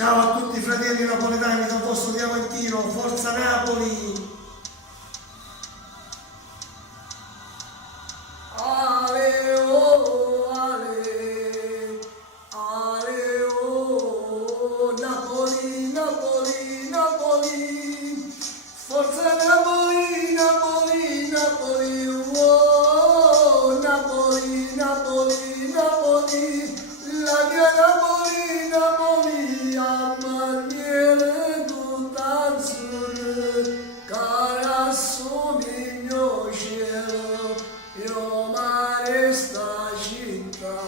Ciao a tutti i fratelli napoletani dal vostro Diamantino, forza Napoli! Ale oh, ale, ale oh, Napoli, Napoli, Napoli, forza Napoli, Napoli, Napoli, oh, Napoli, Napoli, Napoli, la mia Napoli, Napoli, a bandiere tutta azzurra, cara somigno cielo, io mare sta città.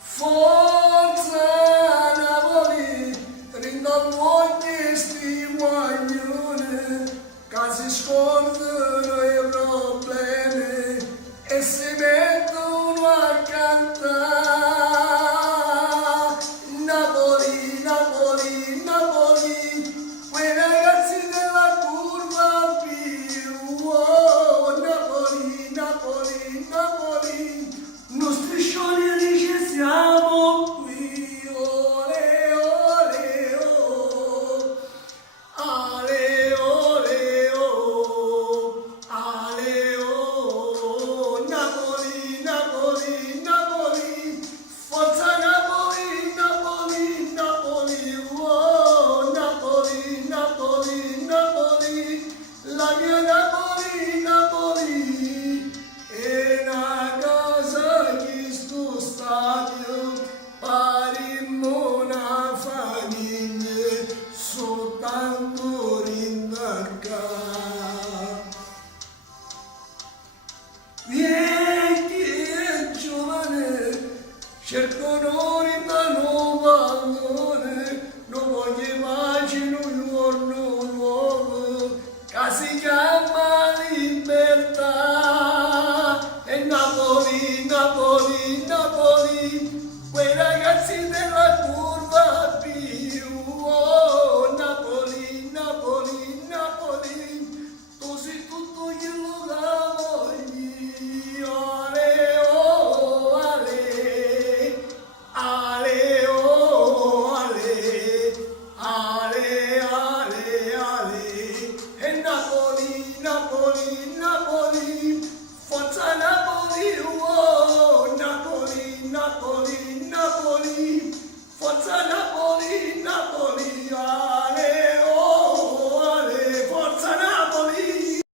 Forza Napoli, rinnovo questi guaglioni, che si scordano i problemi e si mettono a cantare. Napoli, Napoli, Napoli, quei ragazzi della curva più. Oh, Napoli, Napoli, Napoli, non striscioni dice siamo qui. Ole, ole, oh, ale, ole, oh, ale, oh, Napoli, Napoli, Napoli, forza Napoli, Napoli, Napoli, oh, Napoli, Napoli, Napoli, la mia Napoli, Napoli, è una casa che sto stadio, parimmo una famiglia, soltanto rinnacca. Vecchi e giovane cercano un pallone, non voglio immaginare un giorno nuovo che si chiama libertà. E Napoli, Napoli, Napoli.